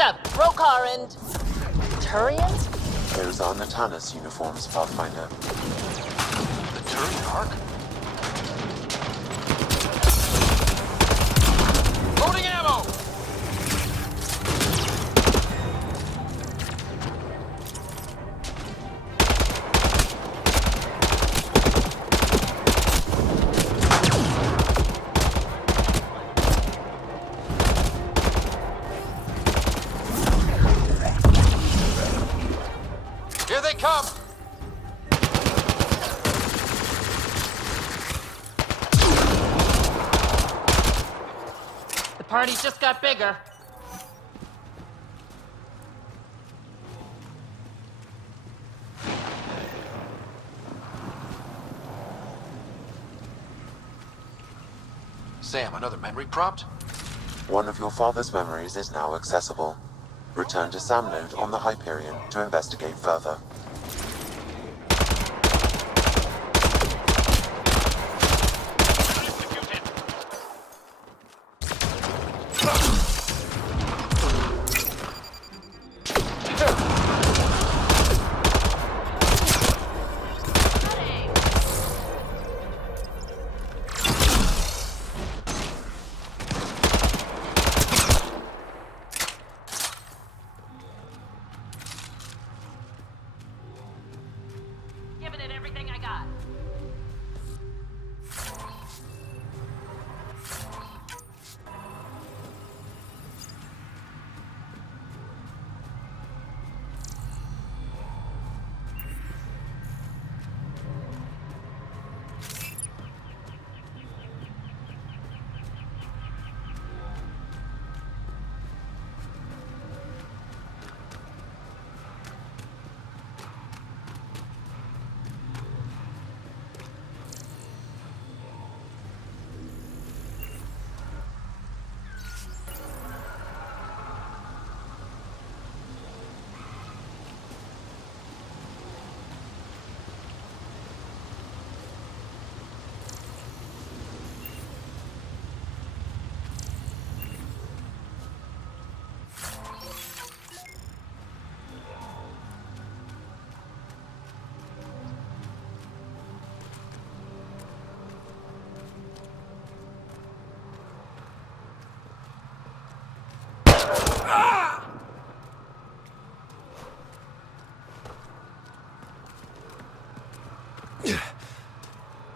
up, Brokar and... Turians? Those are Natanus uniforms, Pathfinder. The Turian Ark? Loading ammo! Here they come! The party just got bigger. Sam, another memory prompt? One of your father's memories is now accessible. Return to Sam Node on the Hyperion to investigate further. Giving it everything I got.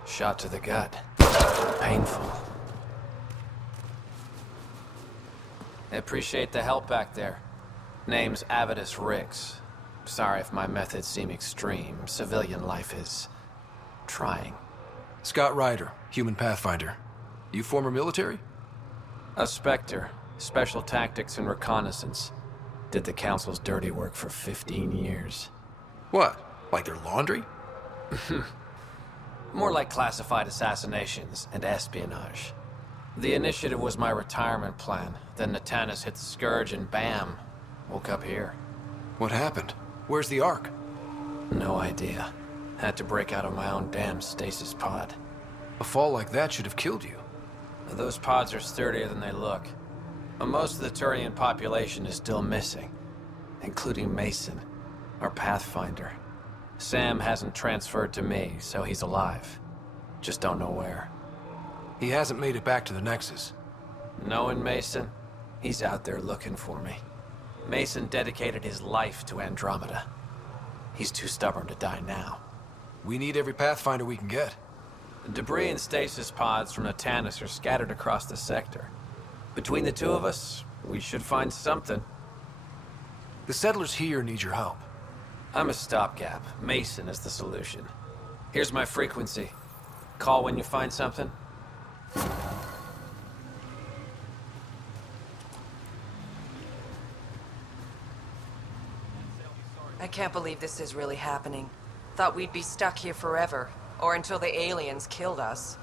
Shot to the gut. Painful. I appreciate the help back there. Name's Avidus Rix. Sorry if my methods seem extreme. Civilian life is... trying. Scott Ryder, human pathfinder. You former military? A Spectre. Special tactics and reconnaissance. Did the Council's dirty work for 15 years. What? Like their laundry? More like classified assassinations and espionage. The initiative was my retirement plan. Then Natanus hit the Scourge and bam, woke up here. What happened? Where's the Ark? No idea. Had to break out of my own damn stasis pod. A fall like that should have killed you. Those pods are sturdier than they look. But most of the Turian population is still missing, including Mason, our Pathfinder. Sam hasn't transferred to me, so he's alive. Just don't know where. He hasn't made it back to the Nexus. Knowing Mason, he's out there looking for me. Mason dedicated his life to Andromeda. He's too stubborn to die now. We need every Pathfinder we can get. The debris and stasis pods from Natanus are scattered across the sector. Between the two of us, we should find something. The settlers here need your help. I'm a stopgap. Mason is the solution. Here's my frequency. Call when you find something. I can't believe this is really happening. Thought we'd be stuck here forever, or until the aliens killed us.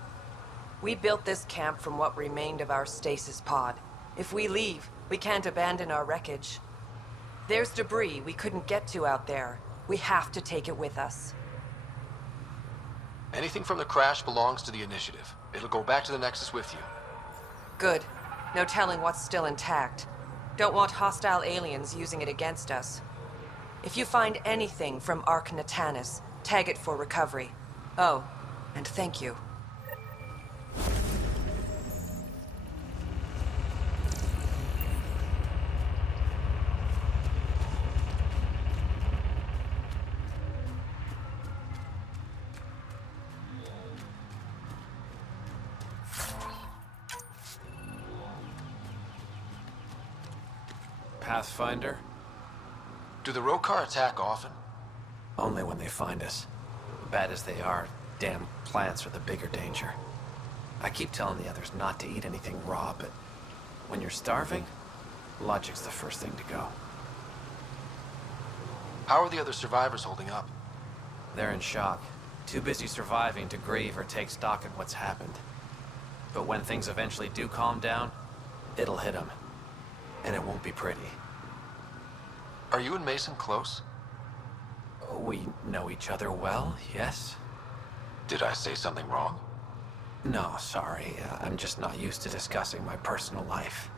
We built this camp from what remained of our stasis pod. If we leave, we can't abandon our wreckage. There's debris we couldn't get to out there. We have to take it with us. Anything from the crash belongs to the Initiative. It'll go back to the Nexus with you. Good. No telling what's still intact. Don't want hostile aliens using it against us. If you find anything from Ark Natanus, tag it for recovery. Oh, and thank you. Pathfinder? Do the Rokar attack often? Only when they find us. Bad as they are, damn plants are the bigger danger. I keep telling the others not to eat anything raw, but when you're starving, logic's the first thing to go. How are the other survivors holding up? They're in shock. Too busy surviving to grieve or take stock in what's happened. But when things eventually do calm down, it'll hit them. And it won't be pretty. Are you and Mason close? We know each other well, yes? Did I say something wrong? No, sorry. I'm just not used to discussing my personal life.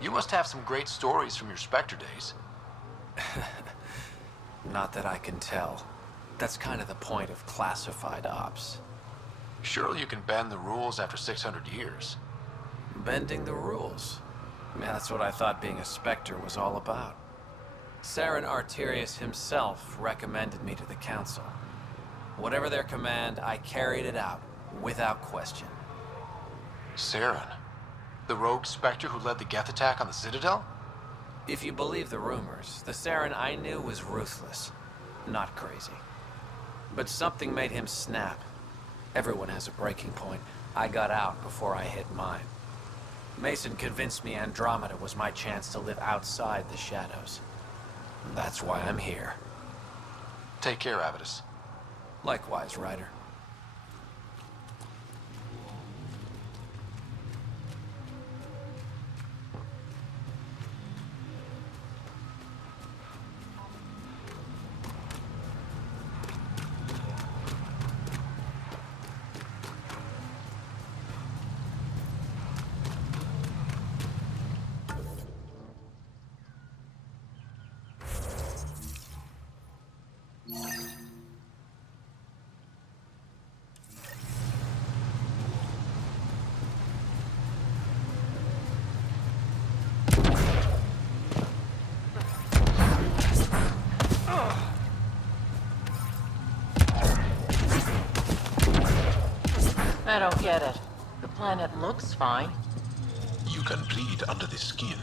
You must have some great stories from your Spectre days. Not that I can tell. That's kind of the point of classified ops. Surely you can bend the rules after 600 years. Bending the rules. Yeah, that's what I thought being a Spectre was all about. Saren Arterius himself recommended me to the Council. Whatever their command, I carried it out, without question. Saren? The rogue Spectre who led the Geth attack on the Citadel? If you believe the rumors, the Saren I knew was ruthless, not crazy. But something made him snap. Everyone has a breaking point. I got out before I hit mine. Mason convinced me Andromeda was my chance to live outside the shadows. That's why I'm here. Take care, Avitus. Likewise, Ryder. I don't get it. The planet looks fine. You can bleed under the skin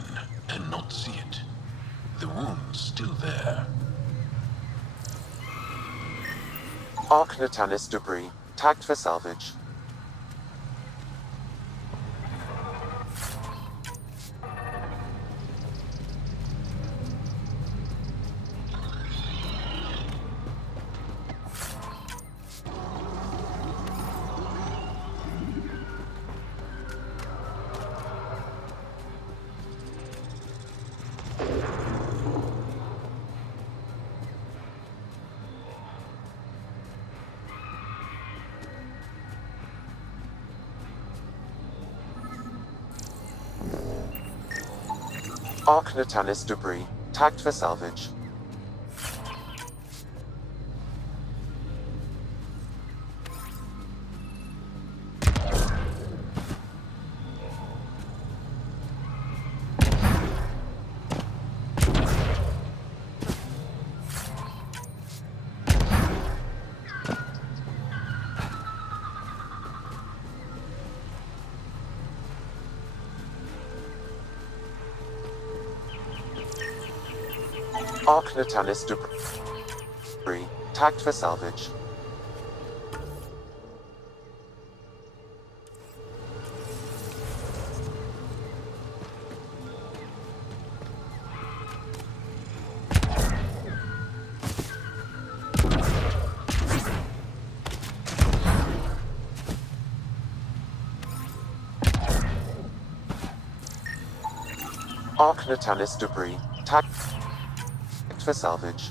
and not see it. The wound's still there. Ark Natanus debris, tagged for salvage. Ark Natanus debris, tagged for salvage. Ark Natanus debris, tagged for salvage. Ark Natanus debris, tagged for salvage.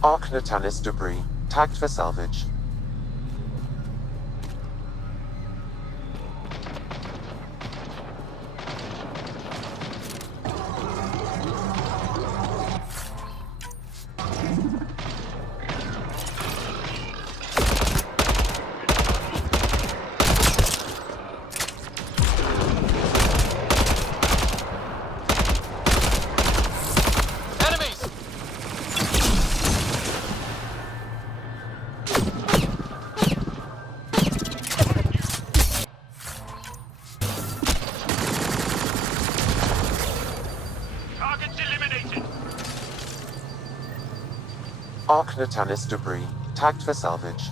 Arc Natanus debris, tagged for salvage. Arc Natanus debris, tagged for salvage.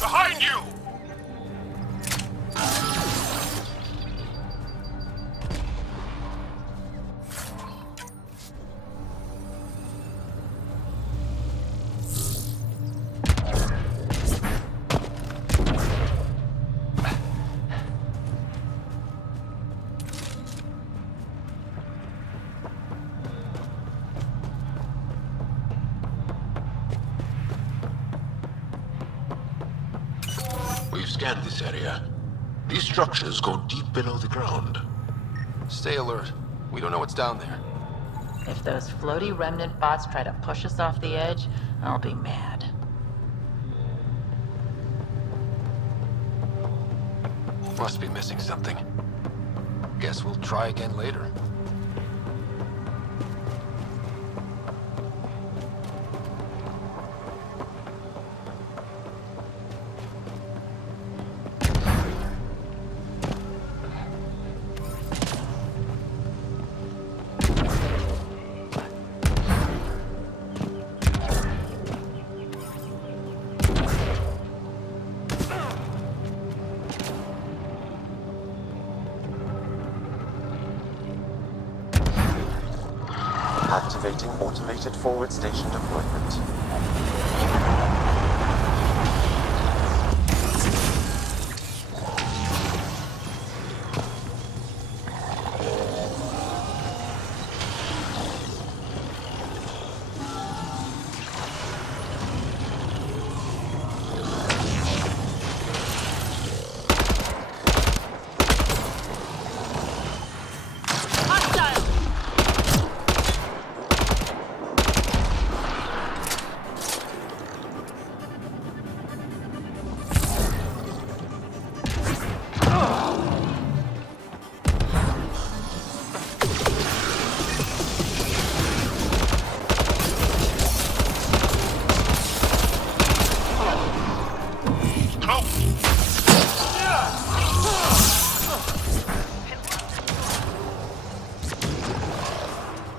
Behind you! We've scanned this area. These structures go deep below the ground. Stay alert. We don't know what's down there. If those floaty remnant bots try to push us off the edge, I'll be mad. Must be missing something. Guess we'll try again later. Activating automated forward station deployment.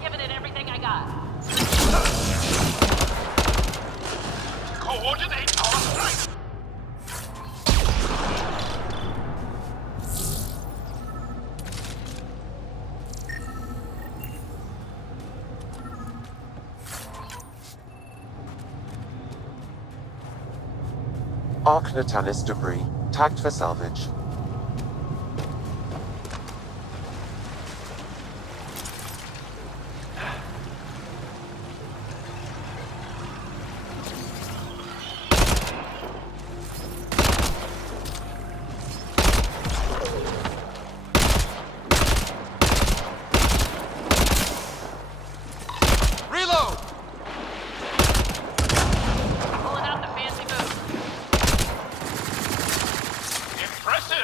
Giving it everything I got. Coordinate our strike! Arc Natanus debris, tagged for salvage. Reload! Pulling out the fancy move. Impressive!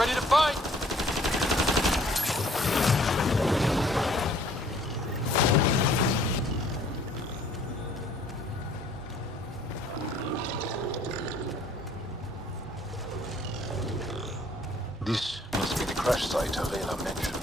ready to fight! This must be the crash site Avela mentioned.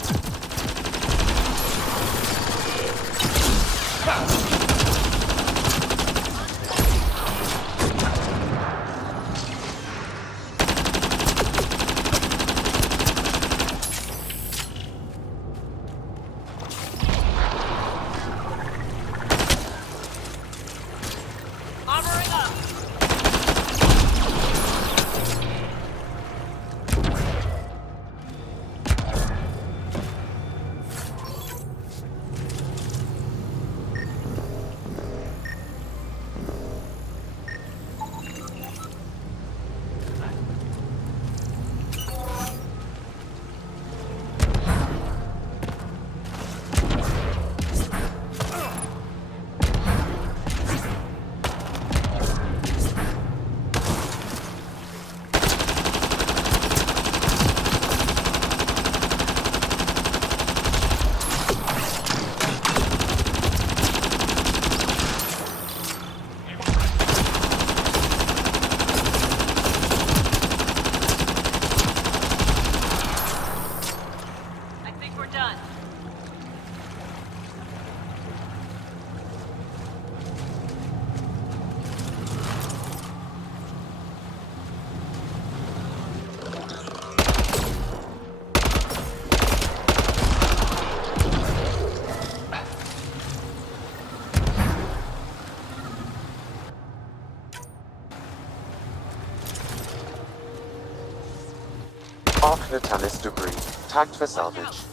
Natanus debris, tagged for salvage.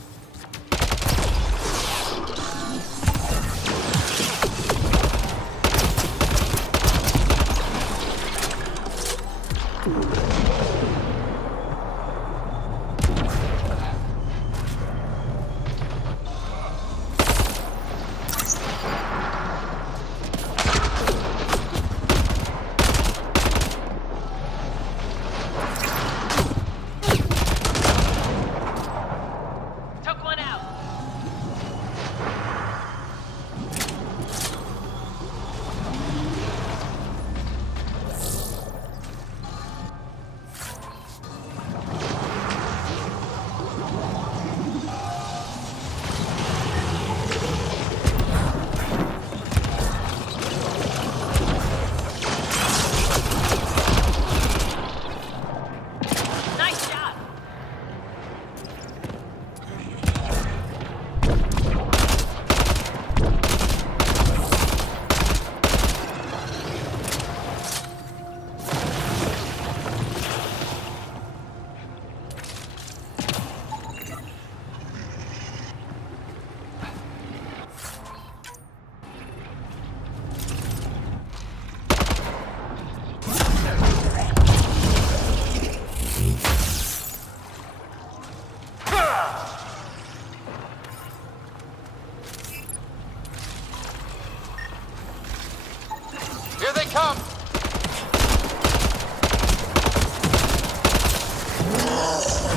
Here they come!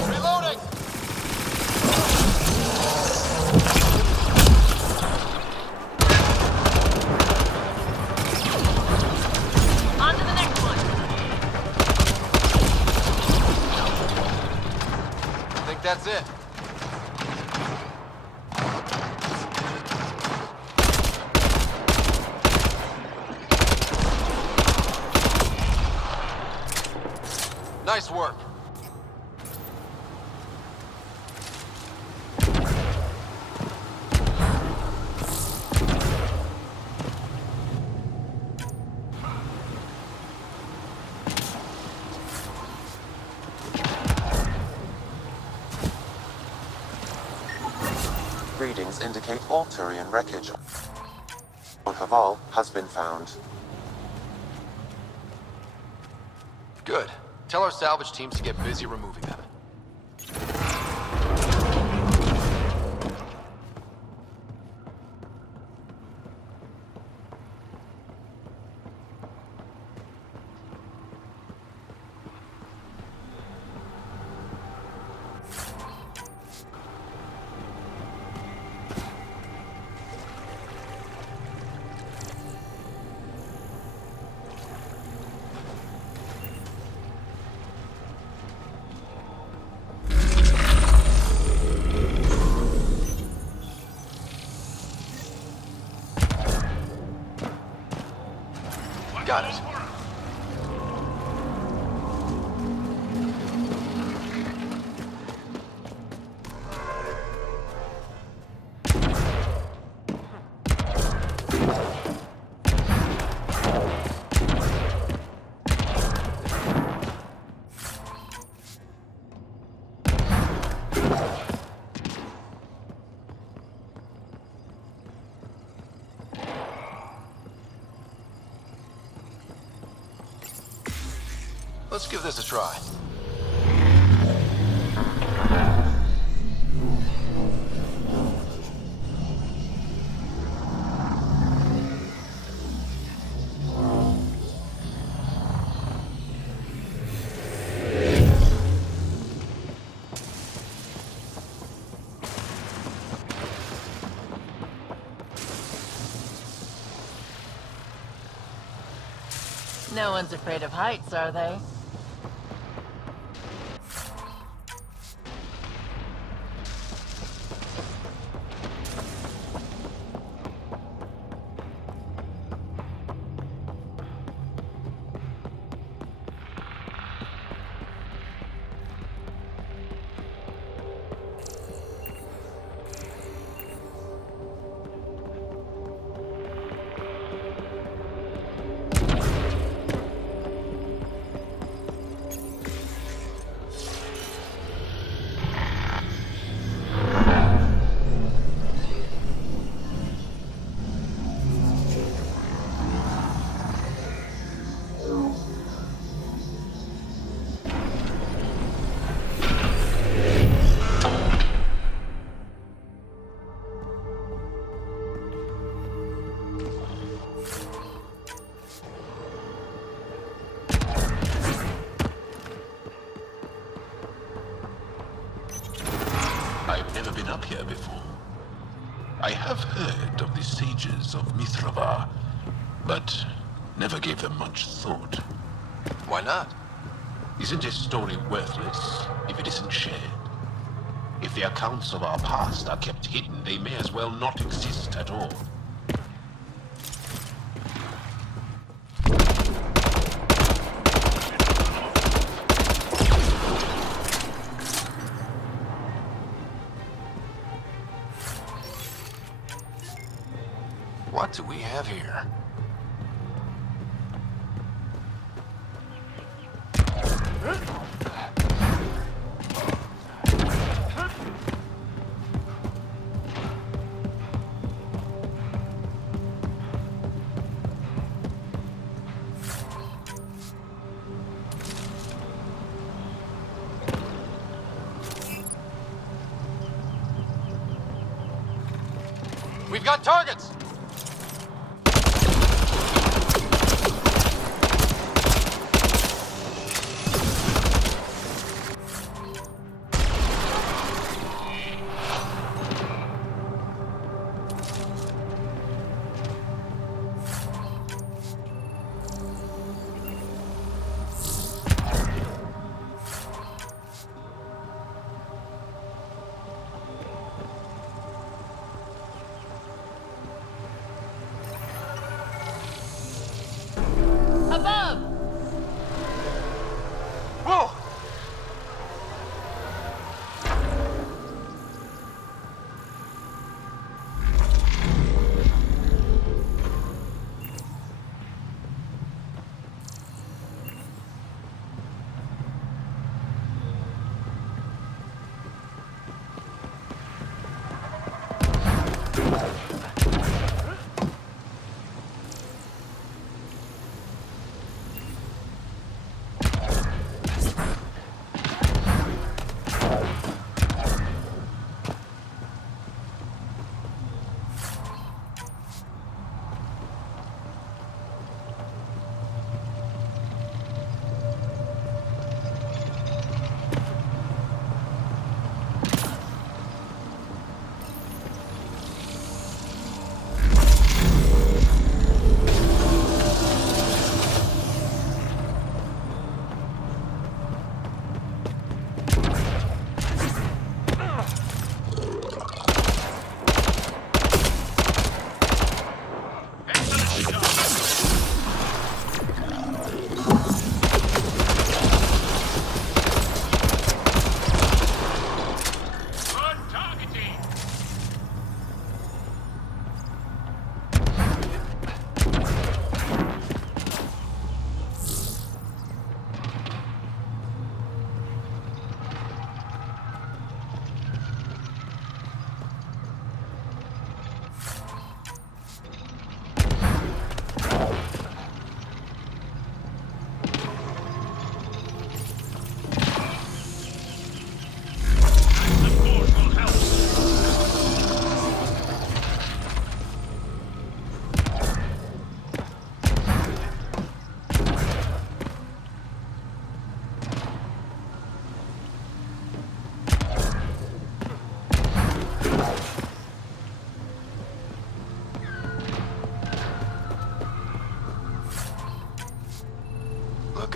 Reloading! On to the next one. I think that's it. Nice work. Readings indicate all Turian wreckage on Haval has been found. Good. Tell our salvage teams to get busy removing them. Got it. Let's give this a try. No one's afraid of heights, are they? I've never been up here before. I have heard of the sages of Mithrava, but never gave them much thought. Why not? Isn't a story worthless if it isn't shared? If the accounts of our past are kept hidden, they may as well not exist at all. What do we have here? We've got targets!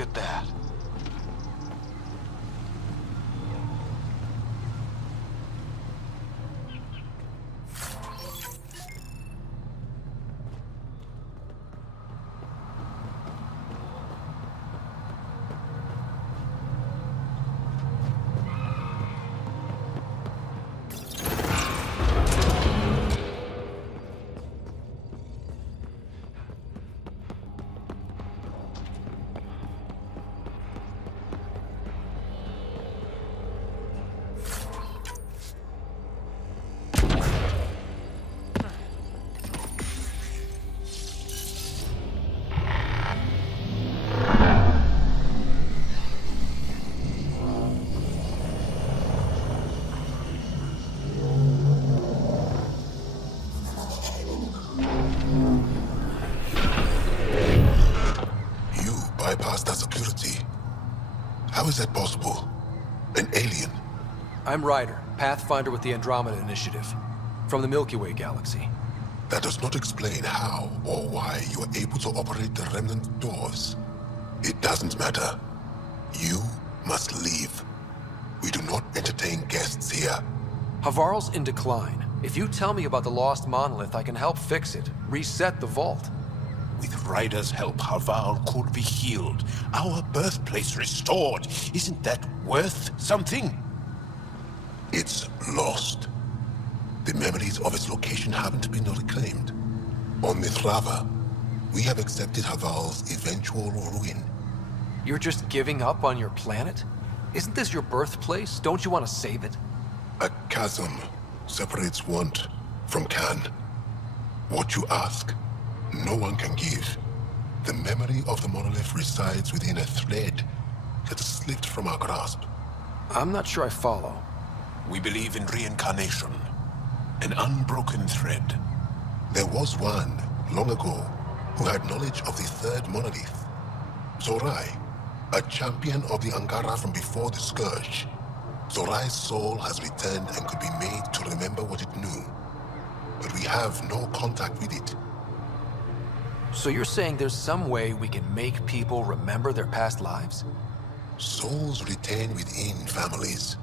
at that. Bypassed that security. How is that possible? An alien? I'm Ryder, Pathfinder with the Andromeda Initiative, from the Milky Way galaxy. That does not explain how or why you are able to operate the remnant doors. It doesn't matter. You must leave. We do not entertain guests here. Havarl's in decline. If you tell me about the lost monolith, I can help fix it, reset the vault. With Ryder's help, Havarl could be healed. Our birthplace restored. Isn't that worth something? It's lost. The memories of its location haven't been reclaimed. On Mithrava, we have accepted Havarl's eventual ruin. You're just giving up on your planet? Isn't this your birthplace? Don't you want to save it? A chasm separates want from can. What you ask, no one can give. The memory of the monolith resides within a thread that slipped from our grasp. I'm not sure I follow. We believe in reincarnation, an unbroken thread. There was one, long ago, who had knowledge of the third monolith. Zorai, a champion of the Angara from before the Scourge. Zorai's soul has returned and could be made to remember what it knew. But we have no contact with it. So you're saying there's some way we can make people remember their past lives? Souls retain within families.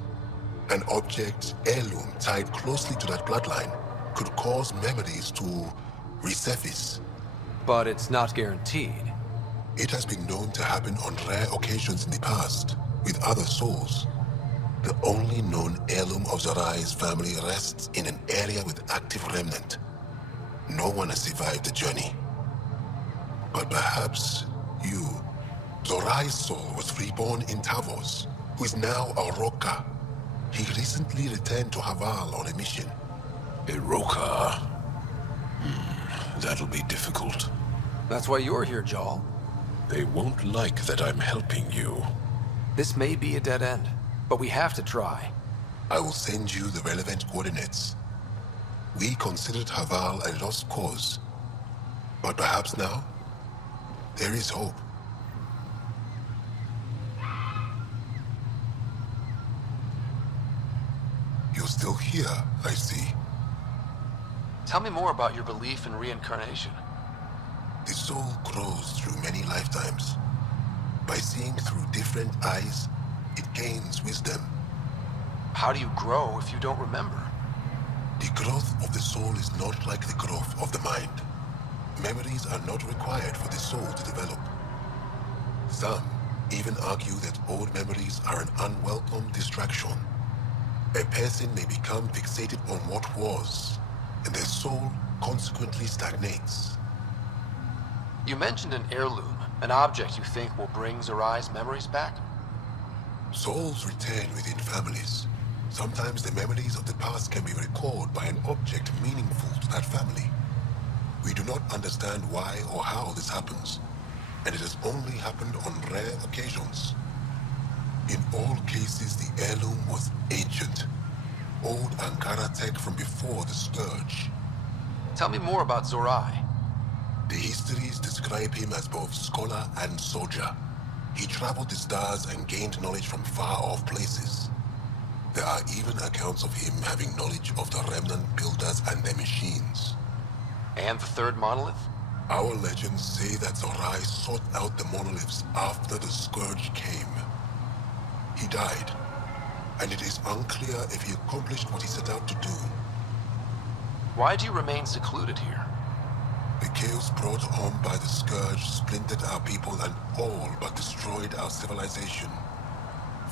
An object, heirloom, tied closely to that bloodline could cause memories to resurface. But it's not guaranteed. It has been known to happen on rare occasions in the past, with other souls. The only known heirloom of Zorai's family rests in an area with active remnant. No one has survived the journey. But perhaps you. Zorai's soul was reborn in Tavos, who is now a Roka. He recently returned to Havarl on a mission. A Roka? That'll be difficult. That's why you're here, Jarl. They won't like that I'm helping you. This may be a dead end, but we have to try. I will send you the relevant coordinates. We considered Havarl a lost cause. But perhaps now, there is hope. You're still here, I see. Tell me more about your belief in reincarnation. The soul grows through many lifetimes. By seeing through different eyes, it gains wisdom. How do you grow if you don't remember? The growth of the soul is not like the growth of the mind. Memories are not required for the soul to develop. Some even argue that old memories are an unwelcome distraction. A person may become fixated on what was, and their soul consequently stagnates. You mentioned an heirloom, an object you think will bring Zorai's memories back? Souls return within families. Sometimes the memories of the past can be recalled by an object meaningful to that family. We do not understand why or how this happens, and it has only happened on rare occasions. In all cases, the heirloom was ancient. Old Ankara tech from before the Scourge. Tell me more about Zorai. The histories describe him as both scholar and soldier. He traveled the stars and gained knowledge from far-off places. There are even accounts of him having knowledge of the remnant builders and their machines. And the third monolith? Our legends say that Zorai sought out the monoliths after the Scourge came. He died, and it is unclear if he accomplished what he set out to do. Why do you remain secluded here? The chaos brought on by the Scourge splintered our people and all but destroyed our civilization.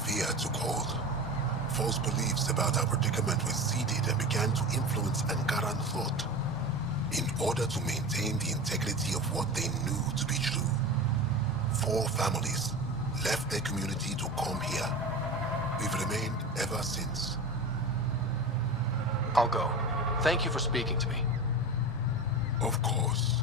Fear took hold. False beliefs about our predicament were seeded and began to influence Ankaran thought, in order to maintain the integrity of what they knew to be true. 4 families left their community to come here. We've remained ever since. I'll go. Thank you for speaking to me. Of course.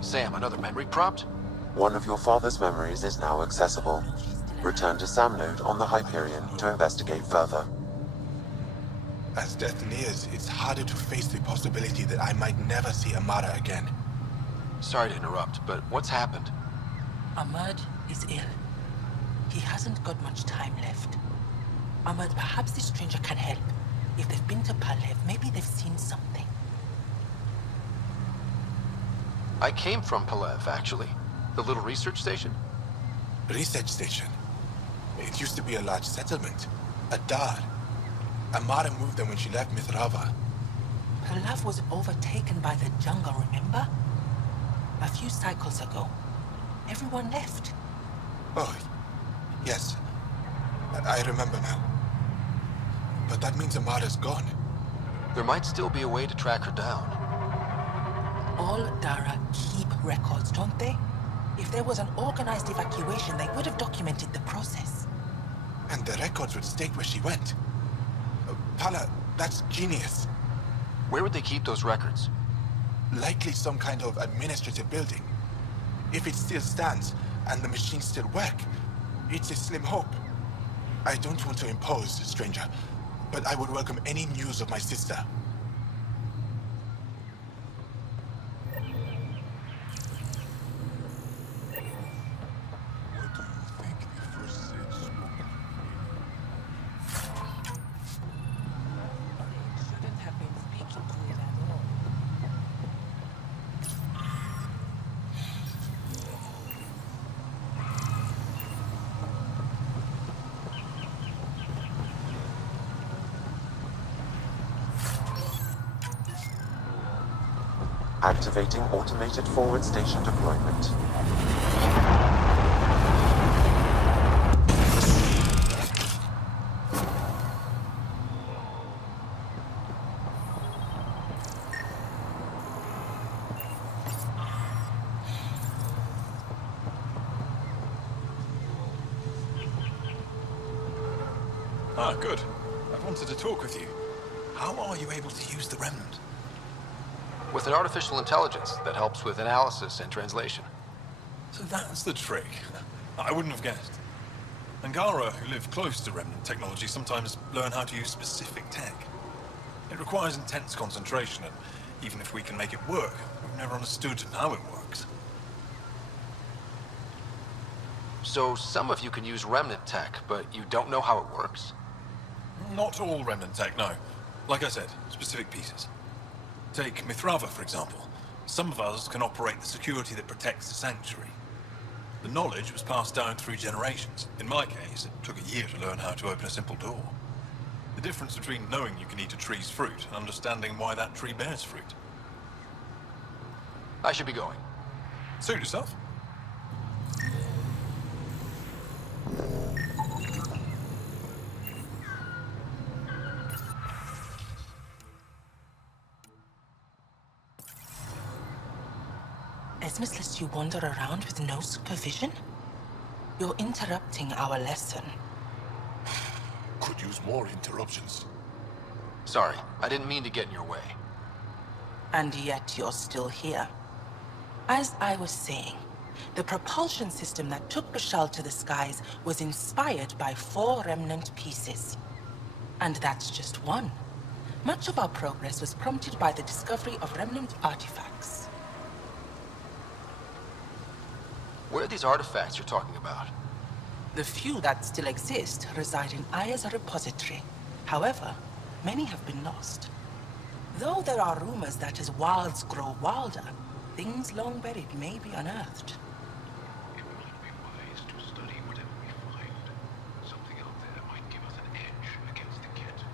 Sam, another memory prompt? One of your father's memories is now accessible. Return to Sam Node on the Hyperion to investigate further. As death nears, it's harder to face the possibility that I might never see Amara again. Sorry to interrupt, but what's happened? Ahmad is ill. He hasn't got much time left. Ahmad, perhaps this stranger can help. If they've been to Palev, maybe they've seen something. I came from Palev, actually. The little research station? Research station. It used to be a large settlement. A dar. Amara moved them when she left Mithrava. Palev was overtaken by the jungle, remember? A few cycles ago. Everyone left. Oh, yes. I remember now. But that means Amara's gone. There might still be a way to track her down. All Dara keep records, don't they? If there was an organized evacuation, they would have documented the process. And the records would state where she went. Pala, that's genius. Where would they keep those records? Likely some kind of administrative building. If it still stands, and the machines still work, it's a slim hope. I don't want to impose, stranger, but I would welcome any news of my sister. What do you think the first sage spoke? Shouldn't have been speaking to it at all. Activating automated forward station deployment. Ah, good. I wanted to talk with you. How are you able to use the Remnant? With an artificial intelligence that helps with analysis and translation. So that's the trick. I wouldn't have guessed. Angara, who live close to Remnant technology, sometimes learn how to use specific tech. It requires intense concentration, and even if we can make it work, we've never understood how it works. So some of you can use Remnant tech, but you don't know how it works? Not all Remnant tech, no. Like I said, specific pieces. Take Mithrava, for example. Some of us can operate the security that protects the sanctuary. The knowledge was passed down through generations. In my case, it took a year to learn how to open a simple door. The difference between knowing you can eat a tree's fruit and understanding why that tree bears fruit. I should be going. Suit yourself. Business lets you wander around with no supervision? You're interrupting our lesson. Could use more interruptions. Sorry, I didn't mean to get in your way. And yet you're still here. As I was saying, the propulsion system that took Bashal to the skies was inspired by 4 remnant pieces. And that's just one. Much of our progress was prompted by the discovery of remnant artifacts. Where are these artifacts you're talking about? The few that still exist reside in Aya's repository. However, many have been lost. Though there are rumors that as wilds grow wilder, things long buried may be unearthed. It might be wise to study whatever we find. Something out there might give us an edge against the Ket.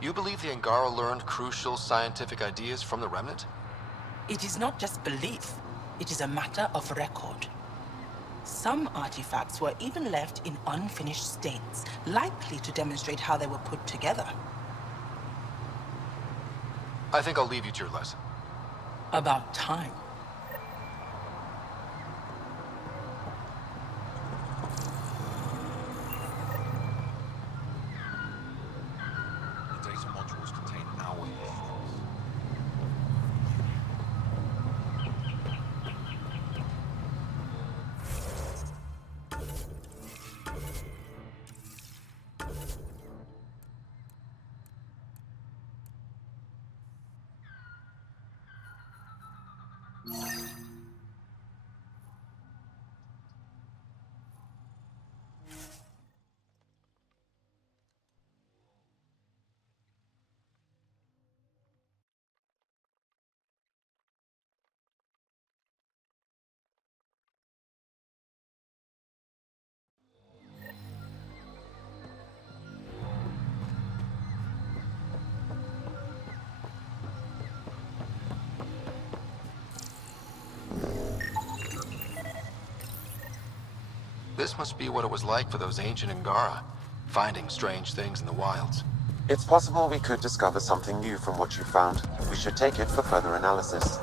You believe the Angara learned crucial scientific ideas from the Remnant? It is not just belief, it is a matter of record. Some artifacts were even left in unfinished states, likely to demonstrate how they were put together. I think I'll leave you to your lesson. About time. The data modules contain our history. This must be what it was like for those ancient Angara, finding strange things in the wilds. It's possible we could discover something new from what you found. We should take it for further analysis.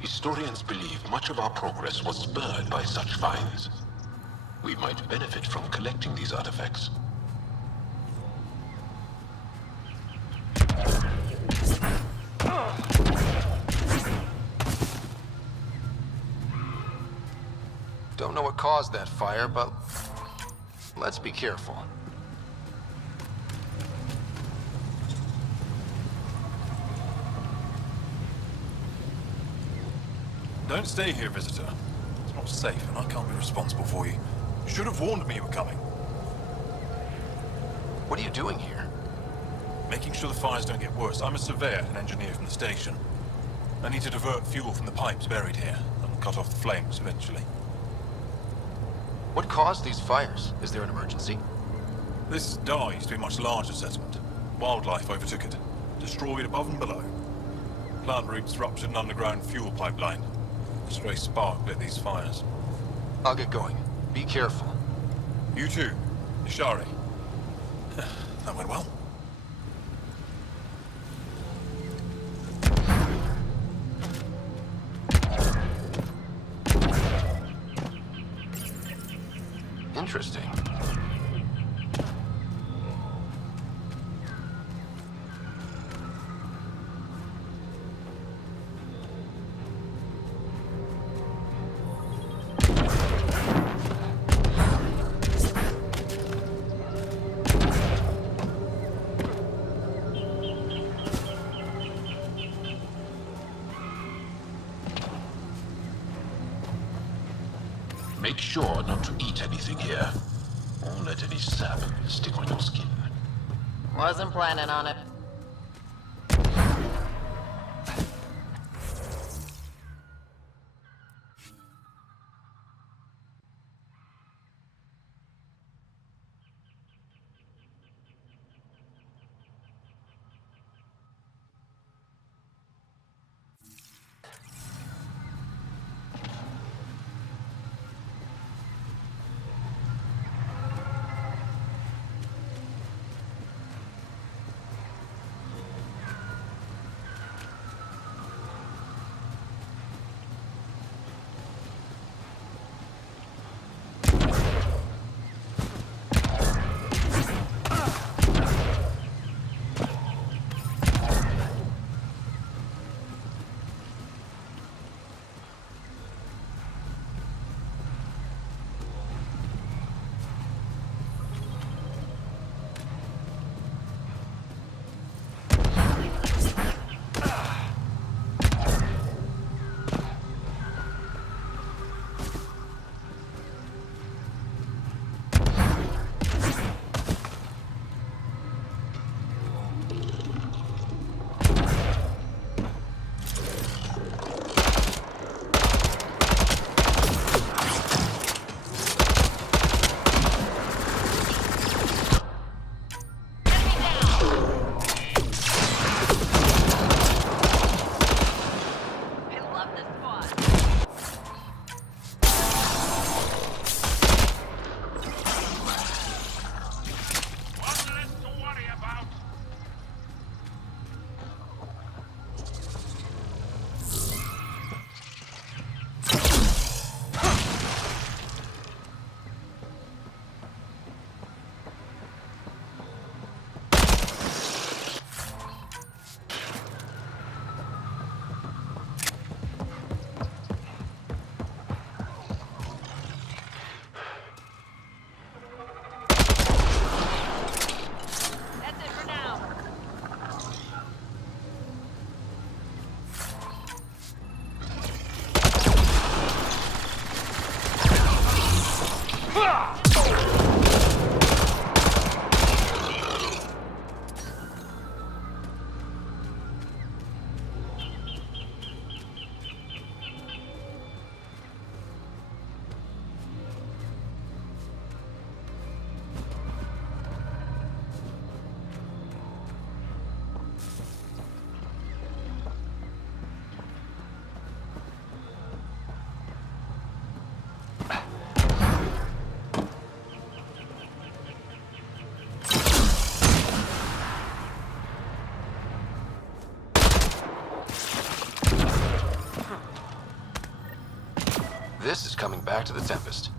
Historians believe much of our progress was spurred by such finds. We might benefit from collecting these artifacts. Don't know what caused that fire, but let's be careful. Don't stay here, visitor. It's not safe, and I can't be responsible for you. You should have warned me you were coming. What are you doing here? Making sure the fires don't get worse. I'm a surveyor and engineer from the station. I need to divert fuel from the pipes buried here. That'll cut off the flames eventually. What caused these fires? Is there an emergency? This dye used to be a much larger settlement. Wildlife overtook it, destroyed above and below. Plant roots ruptured an underground fuel pipeline. A stray spark lit these fires. I'll get going. Be careful. You too, Ishari. That went well. Interesting. Make sure not to eat anything here. Or let any sap stick on your skin. Wasn't planning on it. This is coming back to the Tempest.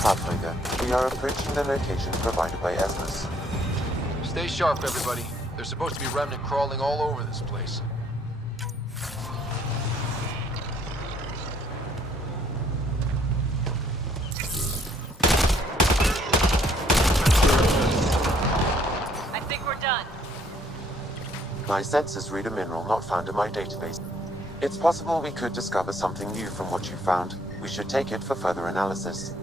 Pathfinder, we are approaching the location provided by Esmus. Stay sharp, everybody. There's supposed to be remnant crawling all over this place. I think we're done. My sensors read a mineral not found in my database. It's possible we could discover something new from what you found. We should take it for further analysis.